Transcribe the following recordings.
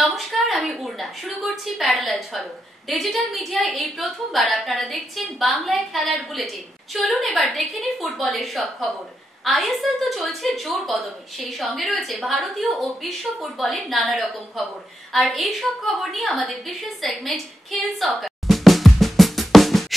নমস্কার, আমি উর্না। শুরু করছি প্যারালাল ঝলক। ডিজিটাল মিডিয়ায় এই প্রথমবার আপনারা দেখছেন বাংলায় খেলার বুলেটিন। চলুন এবার দেখে নিই ফুটবলের সব খবর। আইএসএল তো চলছে জোর কদমে, সেই সঙ্গে রয়েছে ভারতীয় ও বিশ্ব ফুটবলের নানা রকম খবর। আর এই সব খবর নিয়ে আমাদের বিশেষ সেগমেন্ট খেল সকার।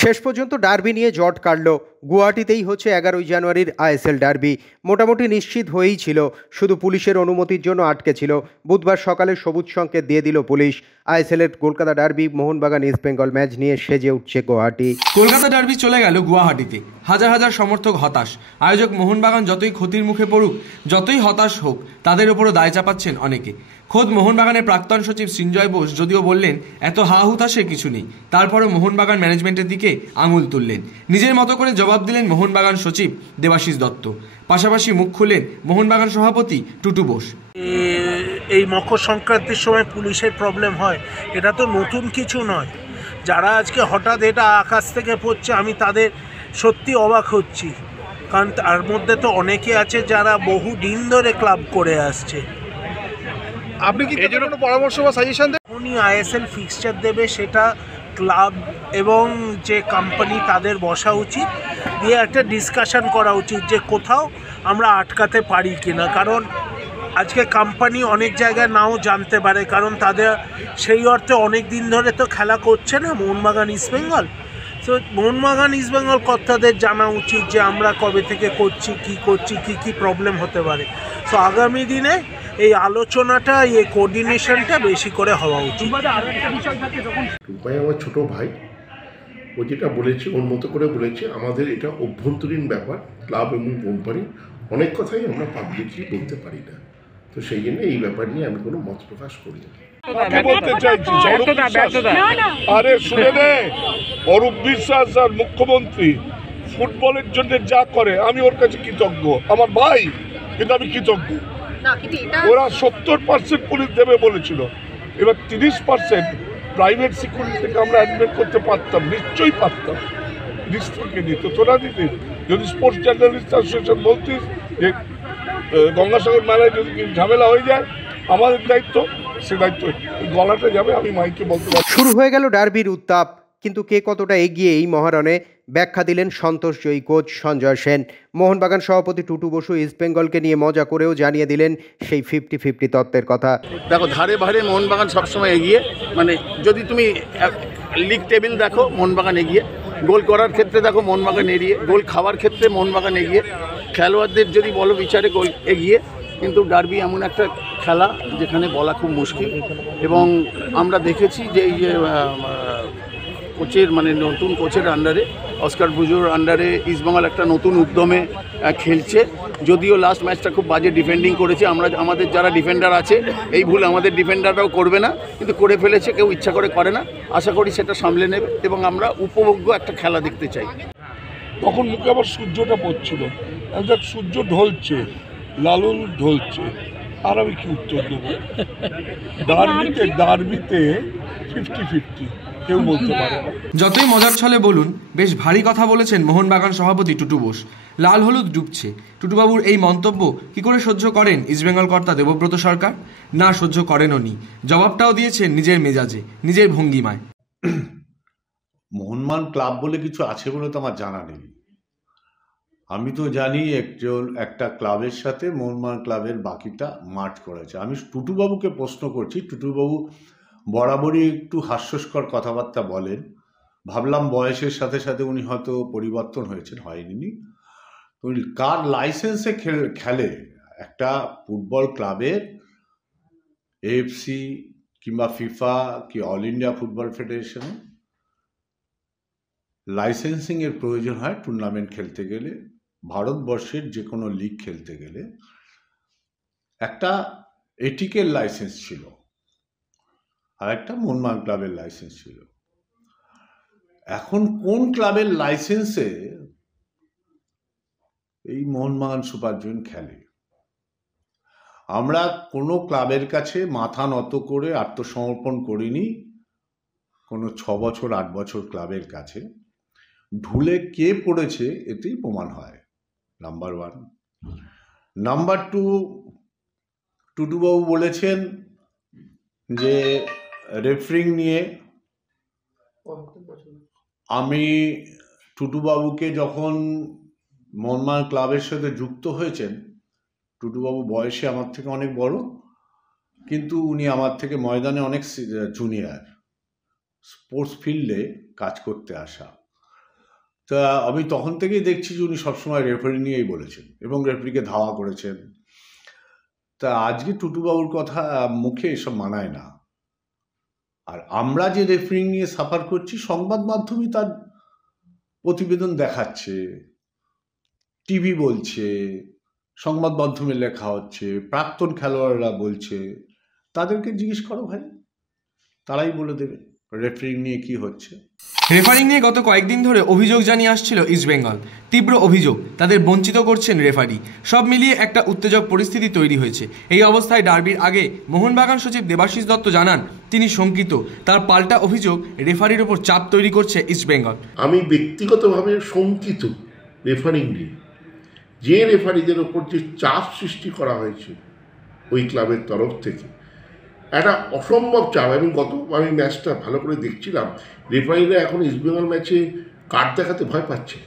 শেষ পর্যন্ত ডার্বি নিয়ে জট কাটল। গুয়াহাটিতেই হচ্ছে 11ই জানুয়ারির আইএসএল ডার্বি। মোটামুটি নিশ্চিত হয়েই ছিল, শুধু পুলিশের অনুমতির জন্য আটকে ছিল। বুধবার সকালে সবুজ সংকেত দিয়ে দিল পুলিশ। আইএসএলের Kolkata derby Mohun Bagan East Bengal match নিয়ে সেজে উঠছে গুয়াহাটি। কলকাতা ডার্বি চলে গেল গুয়াহাটিতে। হাজার হাজার সমর্থক হতাশ। আয়োজক মোহনবাগান যতই ক্ষতির মুখে পড়ুক, যতই হতাশ হোক, তাদের উপরও দায় চাপাচ্ছেন অনেকে। খোদ মোহনবাগানের প্রাক্তন সচিব সঞ্জয় বোস যদিও বললেন এত হা হুতাশে কিছু নেই, তারপরও মোহনবাগান ম্যানেজমেন্টের দিকে আঙুল তুললেন। নিজের মতো করে জবাব দিলেন মোহনবাগান সচিব দেবাশিস দত্ত। পাশাপাশি মুখ খুললেন মোহনবাগান সভাপতি টুটু বোস। এই মকর সংক্রান্তির সময় পুলিশের প্রবলেম হয়, এটা তো নতুন কিছু নয়। যারা আজকে হঠাৎ এটা আকাশ থেকে পড়ছে, আমি তাদের সত্যি অবাক হচ্ছি। কারণ তার মধ্যে তো অনেকে আছে যারা বহু দিন ধরে ক্লাব করে আসছে। আপনি কি এর জন্য কোনো পরামর্শ বা সাজেশন দেন? উনি আইএসএল ফিক্সচার দেবে, সেটা ক্লাব এবং যে কোম্পানি তাদের বসা উচিত, দিয়ে একটা ডিসকাশন করা উচিত যে কোথাও আমরা আটকাতে পারি কিনা। কারণ আজকে কোম্পানি অনেক জায়গায় নাও জানতে পারে, কারণ তাদের সেই অর্থে অনেক দিন ধরে তো খেলা করছে না মোহনবাগান ইস্ট বেঙ্গল। তো মোহনবাগান ইস্ট বেঙ্গল কর্তাদের জানা উচিত যে আমরা কবে থেকে করছি, কি প্রবলেম হতে পারে। সো আগামী দিনে এই আলোচনাটা, এই কোঅর্ডিনেশনটা বেশি করে হওয়া উচিত। রূপাই আমার ছোট ভাই, ও যেটা বলেছে ওর মতো করে বলেছে। আমাদের এটা অভ্যন্তরীণ ব্যাপার, ক্লাব এবং কোম্পানি অনেক কথাই আমরা পাবলিকলি বলতে পারি না। তো সেই জন্য এই ব্যাপার নিয়ে আমি কোনো মত প্রকাশ করি না। বলতে চাইছি আরে শুনে নে, অরূপ বিশ্বাস আর মুখ্যমন্ত্রী ফুটবলের জন্য যা করে আমি ওর কাছে কৃতজ্ঞ। আমার ভাই, কিন্তু আমি কৃতজ্ঞ। ওরা 70% পুলিশ দেবে বলেছিল, এবার 30% প্রাইভেট সিকিউরিটি থেকে আমরা অ্যাডমিট করতে পারতাম, নিশ্চয়ই পারতাম। রিস্ক থেকে দিত, তোরা দিতিস। যদি স্পোর্টস জার্নালিস্ট অ্যাসোসিয়েশন বলতিস যে গঙ্গাসাগর মেলায় যদি ঝামেলা হয়ে যায়, আমাদের দায়িত্ব, সে দায়িত্ব এই গলাটা যাবে, আমি মাইকে বলতে পারবো। শুরু হয়ে গেল ডার্বির উত্তাপ, কিন্তু কে কতটা এগিয়ে এই মহারণে ব্যাখ্যা দিলেন সন্তোষজয়ী কোচ সঞ্জয় সেন। মোহনবাগান সভাপতি টুটু বসু ইস্ট বেঙ্গলকে নিয়ে মজা করেও জানিয়ে দিলেন সেই 50-50 তত্ত্বের কথা। দেখো, ধারে ভারে মোহনবাগান সবসময় এগিয়ে। মানে যদি তুমি লিগ টেবিল দেখো, মোহনবাগান এগিয়ে। গোল করার ক্ষেত্রে দেখো মোহনবাগান এগিয়ে, গোল খাওয়ার ক্ষেত্রে মোহনবাগান এগিয়ে, খেলোয়াড়দের যদি বলো বিচারে গোল এগিয়ে। কিন্তু ডার্বি এমন একটা খেলা যেখানে বলা খুব মুশকিল। এবং আমরা দেখেছি যে এই যে কোচের, মানে নতুন কোচের আন্ডারে, অস্কার বুজোর আন্ডারে ইস্টবেঙ্গল একটা নতুন উদ্যমে খেলছে। যদিও লাস্ট ম্যাচটা খুব বাজে ডিফেন্ডিং করেছে, আমাদের যারা ডিফেন্ডার আছে এই ভুল আমাদের ডিফেন্ডাররাও করবে না, কিন্তু করে ফেলেছে, কেউ ইচ্ছা করে না। আশা করি সেটা সামলে নেবে এবং আমরা উপভোগ্য একটা খেলা দেখতে চাই। তখন মুখে আবার সূর্যটা পড়ছিল, দেখ সূর্য ঢলছে, লালন ঢলছে, আর আমি কি উত্তর দেবো? ডার্বিতে 50-50 কেউ বলতে পারে না। যতই মজার ছলে বলুন, বেশ ভারী কথা বলেছেন মোহনবাগান সভাপতি টুটু বোস। লাল হলুদ ডুবছে। টুটুবাবুর এই মন্তব্য কি করে সহ্য করেন ইস্টবেঙ্গল কর্তা দেবব্রত সরকার? না, সহ্য করেনও নি। জবাবটাও দিয়েছেন নিজের মেজাজে, নিজের ভঙ্গিমায়। মোহনবাগান ক্লাব বলে কিছু আছে বলে তো আমার জানা নেই। আমি তো জানি একটা ক্লাবের সাথে মোহনবাগান ক্লাবের বাকিটা মার্চ করেছে। আমি টুটুবাবুকে প্রশ্ন করছি, টুটুবাবু বরাবরই একটু হাস্যস্কর কথাবার্তা বলেন। ভাবলাম বয়সের সাথে সাথে উনি হয়তো পরিবর্তন হয়েছেন, হয়নি। উনি কার লাইসেন্সে খেলে একটা ফুটবল ক্লাবের? এএফসি কিংবা ফিফা কি অল ইন্ডিয়া ফুটবল ফেডারেশনে লাইসেন্সিং এর প্রয়োজন হয় টুর্নামেন্ট খেলতে গেলে। ভারতবর্ষের যে কোনো লিগ খেলতে গেলে একটা এটিকের লাইসেন্স ছিল, আর একটা মোহনবাগান ক্লাবের লাইসেন্স ছিল। এখন কোন ক্লাবের লাইসেন্সে এই মোহনবাগান সুপার জুনিয়র খেলে? আমরা কোনো ক্লাবের কাছে মাথা নত করে আত্মসমর্পণ করিনি কোনো 6 বছর 8 বছর ক্লাবের কাছে। ঢুলে কে পড়েছে এতেই প্রমাণ হয়, নাম্বার 1। নাম্বার 2, টুটুবাবু বলেছেন যে রেফারিং নিয়ে আমি টুটুবাবুকে যখন মোহনবাগান ক্লাবের সাথে যুক্ত হয়েছেন, টুটুবাবু বয়সে আমার থেকে অনেক বড়, কিন্তু উনি আমার থেকে ময়দানে অনেক জুনিয়র, স্পোর্টস ফিল্ডে কাজ করতে আসা। তা আমি তখন থেকেই দেখছি যে উনি সবসময় রেফারি নিয়েই বলেছেন এবং রেফারিকে ধাওয়া করেছেন। তা আজকে টুটুবাবুর কথা মুখে এসব মানায় না। আর আমরা যে রেফারিং নিয়ে সাফার করছি, সংবাদ মাধ্যমে তার প্রতিবেদন দেখাচ্ছে, টিভি বলছে, সংবাদ মাধ্যমে লেখা হচ্ছে, প্রাক্তন খেলোয়াড়রা বলছে। তাদেরকে জিজ্ঞেস করো ভাই, তারাই বলে দেবে রেফারিং নিয়ে কি হচ্ছে। রেফারিং নিয়ে গত কয়েকদিন ধরে অভিযোগ জানিয়ে আসছিল ইস্টবেঙ্গল। তীব্র অভিযোগ, তাদের বঞ্চিত করছেন রেফারি। সব মিলিয়ে একটা উত্তেজক পরিস্থিতি তৈরি হয়েছে। এই অবস্থায় ডার্বির আগে মোহনবাগান সচিব দেবাশিস দত্ত জানান তিনি শঙ্কিত। তার পাল্টা অভিযোগ, রেফারির ওপর চাপ তৈরি করছে ইস্টবেঙ্গল। আমি ব্যক্তিগতভাবে শঙ্কিত রেফারিং নিয়ে। যে রেফারিদের ওপর যে চাপ সৃষ্টি করা হয়েছে ওই ক্লাবের তরফ থেকে, একটা অসম্ভব চাপ। আমি ম্যাচটা ভালো করে দেখছিলাম, রেফারিরা এখন ইস্টবেঙ্গল ম্যাচে কার্ড দেখাতে ভয় পাচ্ছে।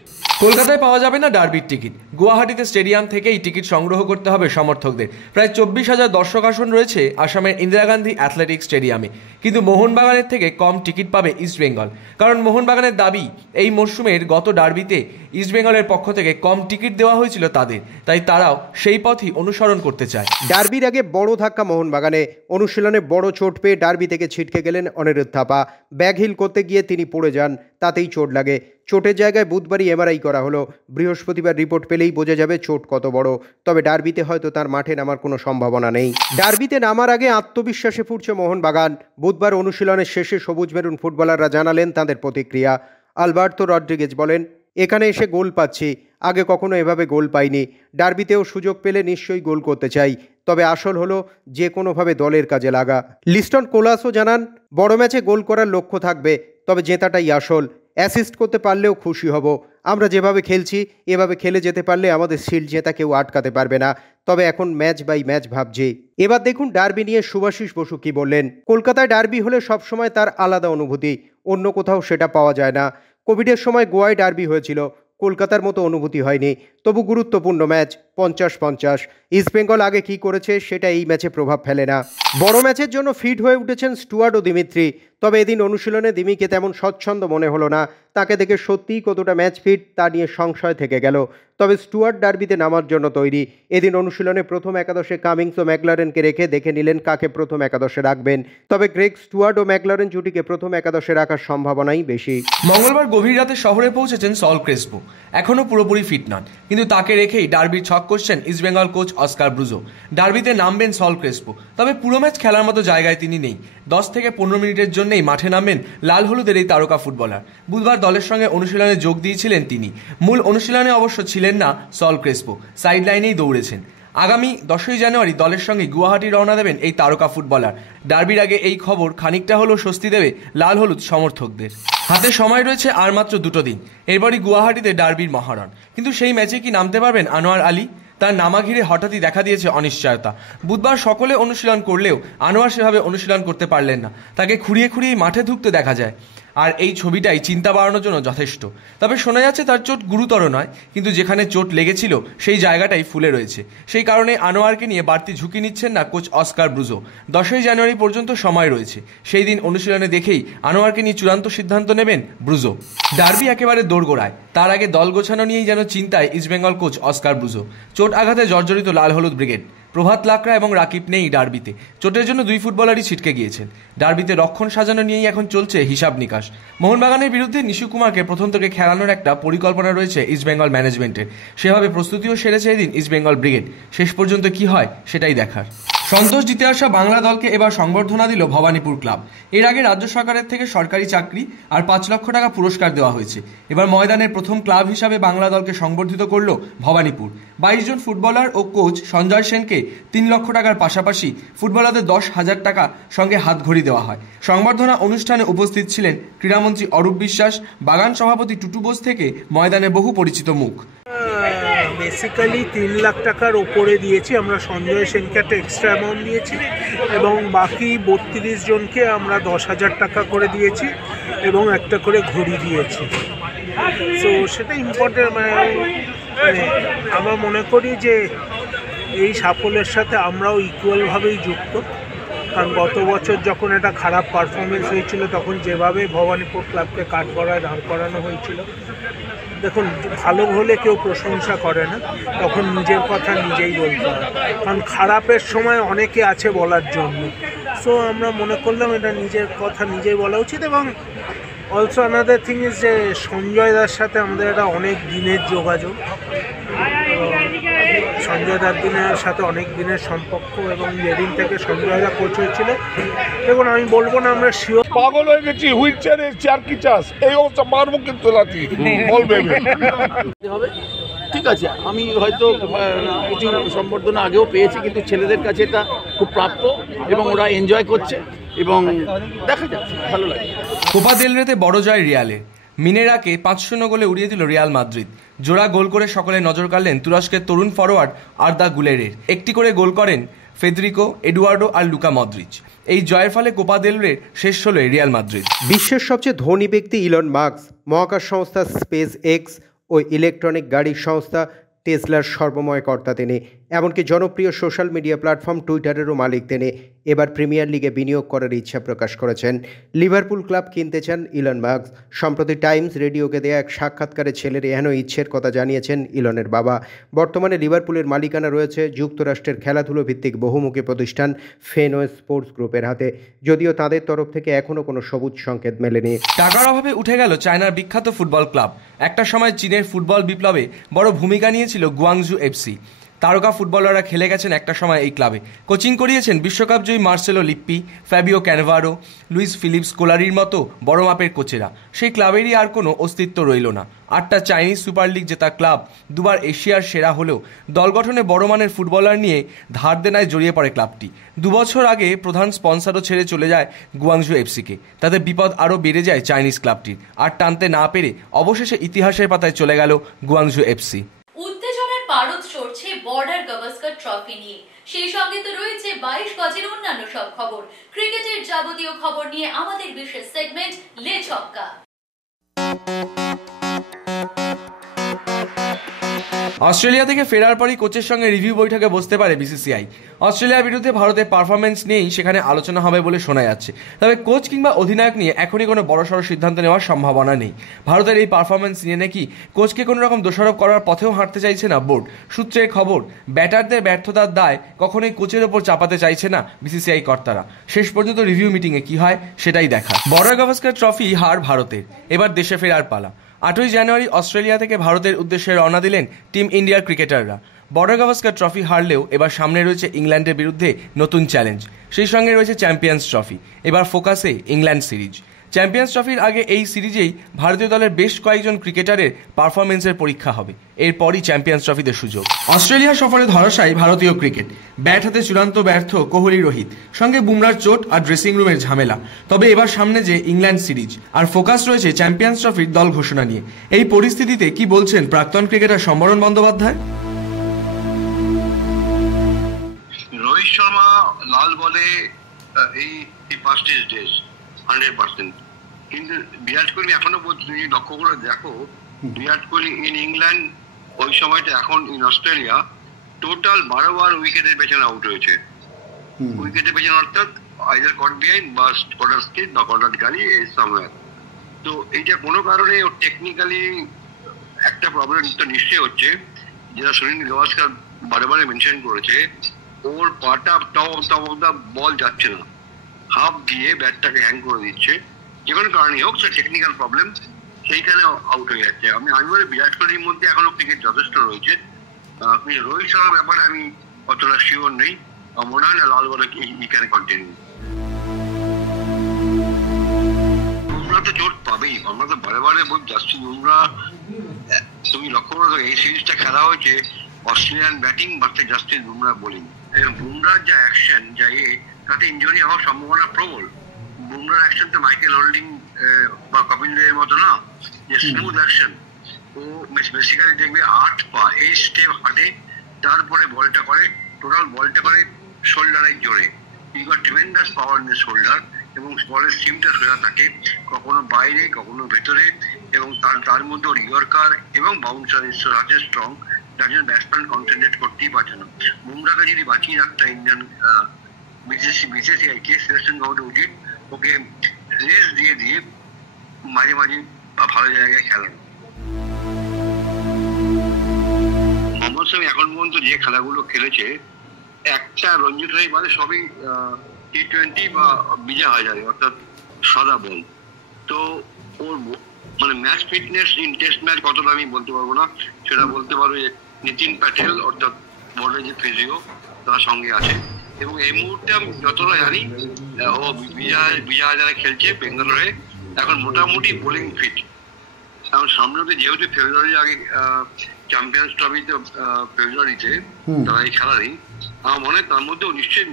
কলকাতায় পাওয়া যাবে না ডার্বির টিকিট। গুয়াহাটিতে স্টেডিয়াম থেকেই টিকিট সংগ্রহ করতে হবে সমর্থকদের। প্রায় 24,000 দর্শক আসন রয়েছে আসামের ইন্দিরা গান্ধী অ্যাথলেটিক স্টেডিয়ামে। কিন্তু মোহনবাগানের থেকে কম টিকিট পাবে ইস্টবেঙ্গল, কারণ মোহনবাগানের দাবি এই মরশুমের গত ডার্বিতে ইস্টবেঙ্গলের পক্ষ থেকে কম টিকিট দেওয়া হয়েছিল তাদের, তাই তারাও সেই পথই অনুসরণ করতে চায়। ডার্বির আগে বড় ধাক্কা মোহনবাগানে। অনুশীলনে বড় চোট পেয়ে ডার্বি থেকে ছিটকে গেলেন অনিরুদ্ধ থাপা। ব্যাগহিল করতে গিয়ে তিনি পড়ে যান, তাতেই চোট লাগে। চোটের জায়গায় বুধবারই এমআরআই করা হলো। বৃহস্পতিবার রিপোর্ট পেলেই বোঝা যাবে চোট কত বড়। তবে ডার্বিতে হয়তো তার মাঠে নামার কোনো সম্ভাবনা নেই। ডার্বিতে নামার আগে আত্মবিশ্বাসে ফুটছে মোহনবাগান। বুধবার অনুশীলনের শেষে সবুজ মেরুন ফুটবলাররা জানালেন তাদের প্রতিক্রিয়া। আলবার্তো রড্রিগেজ বলেন, এখানে এসে গোল পাচ্ছি, আগে কখনো এভাবে গোল পাইনি। ডার্বিতেও সুযোগ পেলে নিশ্চয়ই গোল করতে চাই, তবে আসল হলো যে কোনোভাবে দলের কাজে লাগা। লিস্টন কোলাসও জানান, বড় ম্যাচে গোল করার লক্ষ্য থাকবে, তবে জেতাটাই আসল। অ্যাসিস্ট করতে পারলেও খুশি হব। আমরা যেভাবে খেলছি এভাবে খেলে যেতে পারলে আমাদের শিল্ড জেতা কেউ আটকাতে পারবে না। তবে এখন ম্যাচ বাই ম্যাচ ভাবছি। এবার দেখুন ডার্বি নিয়ে শুভাশিস বসু কি বললেন। কলকাতায় ডার্বি হলে সবসময় তার আলাদা অনুভূতি, অন্য কোথাও সেটা পাওয়া যায় না। কোভিডের সময় গোয়ায় ডার্বি হয়েছিল, কলকাতার মতো অনুভূতি হয়নি। তবু গুরুত্বপূর্ণ ম্যাচ, 50-50। ইস্টবেঙ্গল আগে কি করেছে সেটা এই ম্যাচে প্রভাব ফেলে না। বড় ম্যাচের জন্য ফিট হয়ে উঠেছেন স্টুয়ার্ট ও দিমিত্রি। তবে এদিন অনুশীলনে দিমিকে তেমন স্বচ্ছন্দ মনে হলো না। তাকে দেখে সত্যিই কতটা ম্যাচ ফিট তা নিয়ে সংশয় থেকে গেল। তবে স্টুয়ার্ট ডার্বিতে নামার জন্য তৈরি। এদিন অনুশীলনে প্রথম একাদশে কামিংস ও ম্যাকলারেনকে রেখে দেখে নিলেন কাকে প্রথম একাদশে রাখবেন। তবে গ্রেগ স্টুয়ার্ট ও ম্যাকলারেন জুটিকে প্রথম একাদশে রাখার সম্ভাবনাই বেশি। মঙ্গলবার গভীর রাতে শহরে পৌঁছেছেন সল ক্রেসপো। এখনও পুরোপুরি ফিট নন, কিন্তু তাকে রেখেই ডার্বির ছক করছেন ইস্টবেঙ্গল কোচ অস্কার ব্রুজো। ডার্বিতে নামবেন সল ক্রেসপো, তবে পুরো ম্যাচ খেলার মতো জায়গায় তিনি নেই। 10 থেকে 15 মিনিটের জন্যই মাঠে নামবেন লাল হলুদের এই তারকা ফুটবলার। বুধবার দলের সঙ্গে অনুশীলনে যোগ দিয়েছিলেন তিনি। মূল অনুশীলনে অবশ্য ছিলেন না সল ক্রেসপো, সাইড লাইনেই দৌড়েছেন। আগামী 10ই জানুয়ারি দলের সঙ্গে গুয়াহাটি রওনা দেবেন এই তারকা ফুটবলার। ডার্বির আগে এই খবর খানিকটা হলেও স্বস্তি দেবে লাল হলুদ সমর্থকদের। হাতে সময় রয়েছে আর মাত্র 2 দিন, এরপরই গুয়াহাটিতে ডার্বির মহারণ। কিন্তু সেই ম্যাচে কি নামতে পারবেন আনোয়ার আলী? তার নামা ঘিরে হঠাৎই দেখা দিয়েছে অনিশ্চয়তা। বুধবার সকলে অনুশীলন করলেও আনোয়ার সেভাবে অনুশীলন করতে পারলেন না। তাকে খুঁড়িয়ে মাঠে ঢুকতে দেখা যায়, আর এই ছবিটাই চিন্তা বাড়ানোর জন্য যথেষ্ট। তবে শোনা যাচ্ছে তার চোট গুরুতর নয়, কিন্তু যেখানে চোট লেগেছিল সেই জায়গাটাই ফুলে রয়েছে। সেই কারণে আনোয়ারকে নিয়ে বাড়তি ঝুঁকি নিচ্ছেন না কোচ অস্কার ব্রুজো। 10ই জানুয়ারি পর্যন্ত সময় রয়েছে, সেই দিন অনুশীলনে দেখেই আনোয়ারকে নিয়ে চূড়ান্ত সিদ্ধান্ত নেবেন ব্রুজো। ডার্বি একেবারে দোরগোড়ায়, তার আগে দল গোছানো নিয়েই যেন চিন্তায় ইস্টবেঙ্গল কোচ অস্কার ব্রুজো। চোট আঘাতে জর্জরিত লাল হলুদ ব্রিগেড। প্রভাত লাকড়া এবং রাকিব নেই ডার্বিতে। চোটের জন্য 2 ফুটবলারই ছিটকে গিয়েছেন। ডার্বিতে রক্ষণ সাজানো নিয়েই এখন চলছে হিসাব নিকাশ। মোহনবাগানের বিরুদ্ধে নিশু কুমারকে প্রথম থেকে খেলানোর একটা পরিকল্পনা রয়েছে ইস্টবেঙ্গল ম্যানেজমেন্টের। সেভাবে প্রস্তুতিও সেরেছে এদিন ইস্টবেঙ্গল ব্রিগেড। শেষ পর্যন্ত কি হয় সেটাই দেখার। সন্তোষ জিতে আসা বাংলা দলকে এবার সংবর্ধনা দিল ভবানীপুর ক্লাব। এর আগে রাজ্য সরকারের থেকে সরকারি চাকরি আর 5 লক্ষ টাকা পুরস্কার দেওয়া হয়েছে। এবার ময়দানের প্রথম ক্লাব হিসাবে বাংলা দলকে সংবর্ধিত করল ভবানীপুর। 22 জন ফুটবলার ও কোচ সঞ্জয় সেনকে 3 লক্ষ টাকার পাশাপাশি ফুটবলারদের 10,000 টাকা সঙ্গে হাতঘড়ি দেওয়া হয়। সংবর্ধনা অনুষ্ঠানে উপস্থিত ছিলেন ক্রীড়ামন্ত্রী অরূপ বিশ্বাস, বাগান সভাপতি টুটু বোস থেকে ময়দানে বহু পরিচিত মুখ। বেসিক্যালি 3 লাখ টাকার ওপরে দিয়েছি আমরা। সঞ্জয় সেনকে একটা এক্সট্রা অ্যামাউন্ট দিয়েছি এবং বাকি 32 জনকে আমরা 10,000 টাকা করে দিয়েছি এবং একটা করে ঘড়ি দিয়েছি। সো সেটা ইম্পর্টেন্ট। মানে আমরা মনে করি যে এই সাফল্যের সাথে আমরাও ইকুয়ালভাবেই যুক্ত। কারণ গত বছর যখন একটা খারাপ পারফরমেন্স হয়েছিল তখন যেভাবে ভবানীপুর ক্লাবকে কাঠগড়ায় দাঁড় করানো হয়েছিল, দেখুন ভালো হলে কেউ প্রশংসা করে না, তখন নিজের কথা নিজেই বলতে হয়। কারণ খারাপের সময় অনেকে আছে বলার জন্য। সো আমরা মনে করলাম এটা নিজের কথা নিজেই বলা উচিত। এবং অলসো আনাদার থিং ইজ যে সঞ্জয় দার সাথে আমাদের একটা অনেক দিনের যোগাযোগ, সঞ্জয় দার সাথে অনেক দিনের সম্পর্ক এবং যেদিন থেকে সঞ্জয় দা কোচ হয়েছিল, দেখুন আমি বলবো না আমরা শিওর পাগল হয়ে গেছি। হুইল চেয়ারে চেয়ার কি চাষ, এই অবস্থা মারবো কিন্তু লাথি বলবে। ঠিক আছে, আমি হয়তো কিছু সম্বর্ধনা আগেও পেয়েছি, কিন্তু ছেলেদের কাছে এটা খুব প্রাপ্য এবং ওরা এনজয় করছে এবং দেখা যাচ্ছে ভালো লাগে। কোপা দেল রেতে বড় জয় রিয়ালের। মিনেরাকে 5-0 গোলে উড়িয়ে দিল রিয়াল মাদ্রিদ। জোড়া গোল করে সকলে নজর কাড়লেন তুরস্কের তরুণ ফরোয়ার্ড আর্দা গুলেরের। একটি করে গোল করেন ফেদেরিকো, এডুয়ার্ডো আর লুকা মদ্রিচ। এই জয়ের ফলে কোপা দেল রে শেষ হলো রিয়াল মাদ্রিদ। বিশ্বের সবচেয়ে ধনী ব্যক্তি ইলন মাস্ক মহাকাশ সংস্থা স্পেস এক্স ও ইলেকট্রনিক গাড়ি সংস্থা টেসলার সর্বময় কর্তা তিনি। এমনকি জনপ্রিয় সোশ্যাল মিডিয়া প্ল্যাটফর্ম টুইটারেরও মালিক তিনি। এবার প্রিমিয়ার লিগে বিনিয়োগ করার ইচ্ছা প্রকাশ করেছেন। লিভারপুল ক্লাব কিনতে চান ইলন মাস্ক। সম্প্রতি টাইমস রেডিওকে দেয়া এক সাক্ষাৎকারে ছেলের এহেন ইচ্ছের কথা জানিয়েছেন ইলনের বাবা। বর্তমানে লিভারপুলের মালিকানা রয়েছে যুক্তরাষ্ট্রের খেলাধুলো ভিত্তিক বহুমুখী প্রতিষ্ঠান ফেনওয়ে স্পোর্টস গ্রুপের হাতে, যদিও তাদের তরফ থেকে এখনও কোনো সবুজ সংকেত মেলেনি। টাকার অভাবে উঠে গেল চায়নার বিখ্যাত ফুটবল ক্লাব। একটা সময় চীনের ফুটবল বিপ্লবে বড় ভূমিকা নিয়েছিল গুয়াংজু এফসি। তারকা ফুটবলাররা খেলে গেছেন একটা সময় এই ক্লাবে। কোচিং করিয়েছেন বিশ্বকাপজয়ী Marcelo Lippi, Fabio ক্যানভারো, Luis Philips কোলারির মতো বড় মাপের কোচেরা। সেই ক্লাবেরই আর কোনো অস্তিত্ব রইল না। 8টা চাইনিজ সুপার লিগ জেতা ক্লাব, 2বার এশিয়ার সেরা হলেও দল গঠনে বড় মানের ফুটবলার নিয়ে ধার দেনায় জড়িয়ে পড়ে ক্লাবটি। 2 বছর আগে প্রধান স্পন্সরও ছেড়ে চলে যায় গুয়াংজু এফসিকে। তাতে বিপদ আরও বেড়ে যায় চাইনিজ ক্লাবটির। আর টানতে না পেরে অবশেষে ইতিহাসের পাতায় চলে গেল গুয়াংজু এফসি। উত্তেজনার পারদ চড়ছে বর্ডার গাভাস্কার ট্রফি নিয়ে। সেই সঙ্গে তো রয়েছে 22 গজের অন্যান্য সব খবর। ক্রিকেটের যাবতীয় খবর নিয়ে আমাদের বিশেষ সেগমেন্ট লে ছক্কা। অস্ট্রেলিয়া থেকে ফেরার পরই কোচের সঙ্গে রিভিউ বৈঠকে বসতে পারে বিসিসিআই। অস্ট্রেলিয়ার বিরুদ্ধে ভারতের পারফরমেন্স নিয়েই সেখানে আলোচনা হবে বলে শোনা যাচ্ছে। তবে কোচ কিংবা অধিনায়ক নিয়ে এখনই কোনো বড়সড় সিদ্ধান্ত নেওয়ার সম্ভাবনা নেই। ভারতের এই পারফরমেন্স নিয়ে নাকি কোচকে কোনো রকম দোষারোপ করার পথেও হাঁটতে চাইছে না বোর্ড। সূত্রের খবর, ব্যাটারদের ব্যর্থতার দায় কখনোই কোচের ওপর চাপাতে চাইছে না বিসিসিআই কর্তারা। শেষ পর্যন্ত রিভিউ মিটিংয়ে কি হয় সেটাই দেখা। বর্ডার গাভাস্কার ট্রফি হার ভারতের, এবার দেশে ফেরার পালা। 8ই জানুয়ারি অস্ট্রেলিয়া থেকে ভারতের উদ্দেশ্যে রওনা দিলেন টিম ইন্ডিয়ার ক্রিকেটাররা। বর্ডার গাভাস্কার ট্রফি হারলেও এবার সামনে রয়েছে ইংল্যান্ডের বিরুদ্ধে নতুন চ্যালেঞ্জ। সেই সঙ্গে রয়েছে চ্যাম্পিয়ন্স ট্রফি। এবার ফোকাসে ইংল্যান্ড সিরিজ। চ্যাম্পিয়ন্স ট্রফির আগে এই সিরিজেই ভারতীয় দলের বেশ কয়েকজন ক্রিকেটারের পারফরমেন্সের পরীক্ষা হবে। এরপরই চ্যাম্পিয়ন্স ট্রফিতে সুযোগ। অস্ট্রেলিয়া সফরে ধরাশায়ী ভারতীয় ক্রিকেট। ব্যাট হাতে চূড়ান্ত ব্যর্থ কোহলি রোহিত, সঙ্গে বুমরার চোট আর ড্রেসিং রুমের ঝামেলা। তবে এবার সামনে যে ইংল্যান্ড সিরিজ, আর ফোকাস রয়েছে চ্যাম্পিয়ন্স ট্রফির দল ঘোষণা নিয়ে। এই পরিস্থিতিতে কি বলছেন প্রাক্তন ক্রিকেটার সম্বরণ বন্দ্যোপাধ্যায়? রোহিত শর্মা লাল বলে এই ফার্স্ট ডেজ 100%, কিন্তু বিরাট কোহলি এখনো তুমি লক্ষ্য করে দেখো, বিরাট কোহলি ইন ইংল্যান্ড ওই সময়টা, এখন ইন অস্ট্রেলিয়া টোটাল 12 বার উইকেটের পেছনে আউট হয়েছে। উইকেটের পেছনে অর্থাৎ আইদার কট বিহাইন্ড বা কটার স্কিট বা কটার গালি এই সামওয়্যার। তো এইটা কোনো কারণে ওর টেকনিক্যালি একটা প্রবলেম তো নিশ্চয়ই হচ্ছে, যেটা সুনীল গাভাস্কার বারে বারে মেনশন করেছে, ওর পাটা টপ অফ দা বল যাচ্ছে না, হাফ দিয়ে ব্যাটটাকে হ্যাং করে দিচ্ছে। যে কোনো কারণেই হোক, সে টেকনিক্যাল প্রবলেম, সেইখানে আউট হয়ে যাচ্ছে। আমি বলি বিরাট কোহলির মধ্যে এখনো ক্রিকেট যথেষ্ট রয়েছে। রোহিত শর্মার ব্যাপারে আমি অতটা শিওর নেই। মনে হয় না লাল বলে এখানে কন্টিনিউ। বুমরা তো চোট পাবেই, আমরা তো বারে বারে বল যাচ্ছি। বুমরা তুমি লক্ষ্য করে দেখো, এই সিরিজটা খেলা হয়েছে Australian batting versus Justin Bumrah bowling. বুমরার যা অ্যাকশন যা তাতে ইনজুরি হওয়ার সম্ভাবনা প্রবল। বুমরার অ্যাকশন তো মাইকেল হোল্ডিং বা কপিল দেবের মতো না, যে স্মুথ অ্যাকশন। ও বেসিক্যালি দেখবে 8 পা এই স্টেপ হাঁটে, তারপরে বলটা করে, টোটাল বলটা করে শোল্ডারের জোরে। He got tremendous power in the shoulder, এবং বলের সিমটা সোজা থাকে, কখনো বাইরে কখনো ভেতরে, এবং তার মধ্যে ওর ইয়র্কার এবং বাউন্সার আছে স্ট্রং, যার জন্য ব্যাটসম্যান কনসেন্ট্রেট করতেই পারছে না। বুমরাকে যদি বাঁচিয়ে রাখতে ইন্ডিয়ান বিসিসিআইকে সিলেকশন কমিটি উচিত ওকে রেস দিয়ে দিয়ে মাঝে মাঝে ভালো জায়গায় খেলানো। মোহাম্মদ শামি এখন পর্যন্ত যে খেলাগুলো খেলেছে, একটা রঞ্জি ট্রফি বাদে সবই T20 বা বিজয় হয়ে যায়, অর্থাৎ সাদা বল। তো ওর মানে match fitness in test match কতটা আমি বলতে পারবো না, সেটা বলতে পারবে নিতিন প্যাটেল অর্থাৎ বলের যে ফিজিও তার সঙ্গে আছে। এবং এই মুহূর্তে আমি যতটা জানি ও বিজয় যারা খেলছে বেঙ্গালোরে, এখন মোটামুটি বোলিং ফিট। কারণ সামনে যেহেতু ফেব্রুয়ারির আগে চ্যাম্পিয়ন্স ট্রফিতে ফেব্রুয়ারিতে তারা এই খেলারই, আমার মনে হয় তার মধ্যেও নিশ্চয়ই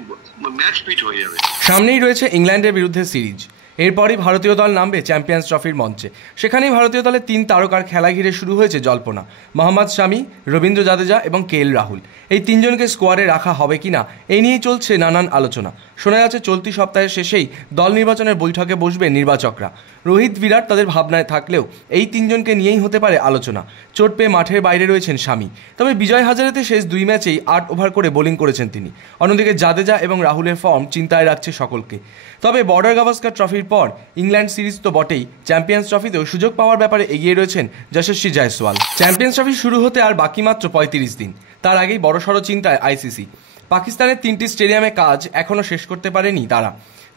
ম্যাচ ফিট হয়ে যাবে। সামনেই রয়েছে ইংল্যান্ডের বিরুদ্ধে সিরিজ, এরপরই ভারতীয় দল নামবে চ্যাম্পিয়ন্স ট্রফির মঞ্চে। সেখানেই ভারতীয় দলের 3 তারকার খেলা ঘিরে শুরু হয়েছে জল্পনা। মোহাম্মদ শামি, রবীন্দ্র জাদেজা এবং KL রাহুল, এই 3 জনকে স্কোয়াডে রাখা হবে কিনা এই নিয়েই চলছে নানান আলোচনা। শোনা যাচ্ছে চলতি সপ্তাহের শেষেই দল নির্বাচনের বৈঠকে বসবে নির্বাচকরা। রোহিত, বিরাট তাদের ভাবনায় থাকলেও এই 3 জনকে নিয়েই হতে পারে আলোচনা। চোট পেয়ে মাঠের বাইরে রয়েছেন শামি, তবে বিজয় হাজারেতে শেষ 2 ম্যাচেই 8 ওভার করে বোলিং করেছেন তিনি। অন্যদিকে জাদেজা এবং রাহুলের ফর্ম চিন্তায় রাখছে সকলকে। তবে বর্ডার গাভাস্কার ট্রফির পর ইংল্যান্ড সিরিজ তো বটেই, চ্যাম্পিয়ন্স ট্রফিতেও সুযোগ পাওয়ার ব্যাপারে এগিয়ে রয়েছেন যশস্বী জয়সওয়াল। চ্যাম্পিয়ন্স ট্রফি শুরু হতে আর বাকি মাত্র 35 দিন, তার আগেই বড়সড় চিন্তায় ICC। পাকিস্তানের 3টি স্টেডিয়ামে কাজ এখনও শেষ করতে পারেনি তারা।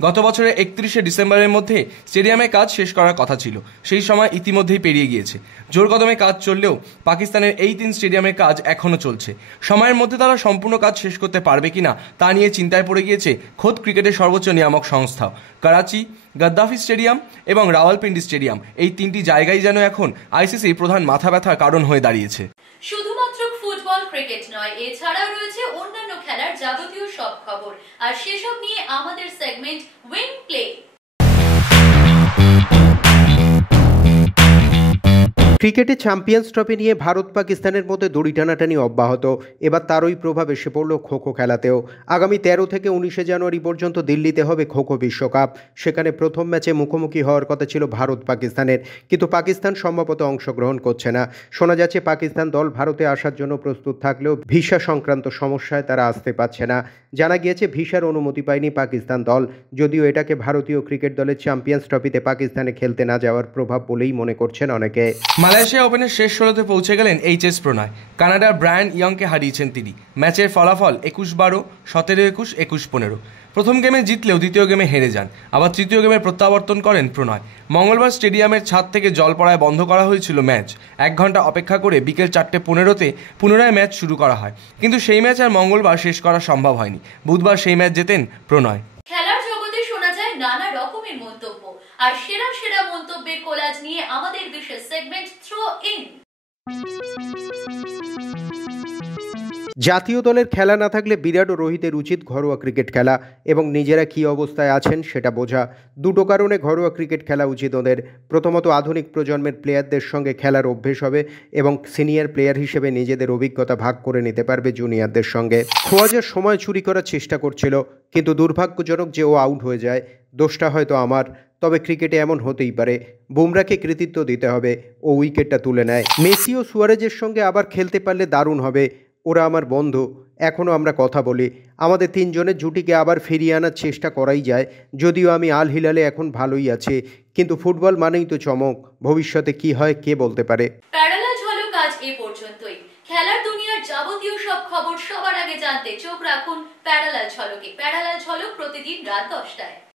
গত বছরের 31শে ডিসেম্বরের মধ্যে স্টেডিয়ামে কাজ শেষ করার কথা ছিল, সেই সময় ইতিমধ্যেই পেরিয়ে গিয়েছে। জোর কদমে কাজ চললেও পাকিস্তানের এই 3 স্টেডিয়ামের কাজ এখনও চলছে। সময়ের মধ্যে তারা সম্পূর্ণ কাজ শেষ করতে পারবে কিনা তা নিয়ে চিন্তায় পড়ে গিয়েছে খোদ ক্রিকেটের সর্বোচ্চ নিয়ামক সংস্থা। করাচি, গাদ্দাফি স্টেডিয়াম এবং রাওয়ালপিন্ডি স্টেডিয়াম, এই 3টি জায়গায় যেন এখন ICCর প্রধান মাথা ব্যথার কারণ হয়ে দাঁড়িয়েছে। শুধুমাত্র ফুটবল ক্রিকেট নয়, এছাড়াও রয়েছে অন্যান্য খেলার যাবতীয় সব খবর, আর সেসব নিয়ে আমাদের সেগমেন্ট উইং প্লে। ক্রিকেটে চ্যাম্পিয়ন্স ট্রফি নিয়ে ভারত পাকিস্তানের মধ্যে দড়ি টানাটানি অব্যাহত। এবার তারই প্রভাব এসে পড়ল খোখো খেলাতেও। আগামী 13 থেকে 19শে জানুয়ারি পর্যন্ত দিল্লিতে হবে খোখো বিশ্বকাপ। সেখানে প্রথম ম্যাচে মুখোমুখি হওয়ার কথা ছিল ভারত পাকিস্তানের, কিন্তু পাকিস্তান সম্ভবত অংশগ্রহণ করছে না। শোনা যাচ্ছে পাকিস্তান দল ভারতে আসার জন্য প্রস্তুত থাকলেও ভিসা সংক্রান্ত সমস্যায় তারা আসতে পারছে না। জানা গিয়েছে ভিসার অনুমতি পায়নি পাকিস্তান দল, যদিও এটাকে ভারতীয় ক্রিকেট দলের চ্যাম্পিয়ন্স ট্রফিতে পাকিস্তানে খেলতে না যাওয়ার প্রভাব বলেই মনে করছেন অনেকে। মালয়েশিয়া ওপেনের শেষ 16তে পৌঁছে গেলেন HS প্রণয়। কানাডার ব্রায়ান ইয়ংকে হারিয়েছেন তিনি। ম্যাচের ফলাফল 21-12, 17-21, 21-15। প্রথম গেমে জিতলেও দ্বিতীয় গেমে হেরে যান, আবার তৃতীয় গেমে প্রত্যাবর্তন করেন প্রণয়। মঙ্গলবার স্টেডিয়ামের ছাদ থেকে জল পড়ায় বন্ধ করা হয়েছিল ম্যাচ। 1 ঘন্টা অপেক্ষা করে বিকেল 4:15তে পুনরায় ম্যাচ শুরু করা হয়, কিন্তু সেই ম্যাচ আর মঙ্গলবার শেষ করা সম্ভব হয়নি। বুধবার সেই ম্যাচ জেতেন প্রণয়। খেলার জগতে শোনা যায় নানা রকমের মন্তব্য, আর সেরা সেরা মন্তব্যের কোলাজ নিয়ে আমাদের বিশেষ সেগমেন্ট থ্রো ইন। জাতীয় দলের খেলা না থাকলে বিরাট ও রোহিতের উচিত ঘরোয়া ক্রিকেট খেলা এবং নিজেরা কী অবস্থায় আছেন সেটা বোঝা। দুটো কারণে ঘরোয়া ক্রিকেট খেলা উচিত ওদের। প্রথমত, আধুনিক প্রজন্মের প্লেয়ারদের সঙ্গে খেলার অভ্যেস হবে এবং সিনিয়র প্লেয়ার হিসেবে নিজেদের অভিজ্ঞতা ভাগ করে নিতে পারবে জুনিয়রদের সঙ্গে। খোয়াজার সময় চুরি করার চেষ্টা করছিল, কিন্তু দুর্ভাগ্যজনক যে ও আউট হয়ে যায়। দোষটা হয়তো আমার, তবে ক্রিকেটে এমন হতেই পারে। বুমরাকে কৃতিত্ব দিতে হবে, ও উইকেটটা তুলে নেয়। মেসি ও সুয়ারেজের সঙ্গে আবার খেলতে পারলে দারুণ হবে। ওরা আমার বন্ধু, এখনও আমরা কথা বলি। আমাদের 3 জনের জুটিকে আবার ফিরিয়ে আনার চেষ্টা করাই যায়। যদিও আমি আল হিলালে এখন ভালোই আছি, কিন্তু ফুটবল মানেই তো চমক। ভবিষ্যতে কি হয় কে বলতে পারে। প্যারালাল ঝলক আজ এ পর্যন্তই। খেলার দুনিয়ার যাবতীয় সব খবর সবার আগে জানতে চোখ রাখুন প্যারালাল ঝলকে। প্যারালাল ঝলক প্রতিদিন রাত 10টায়।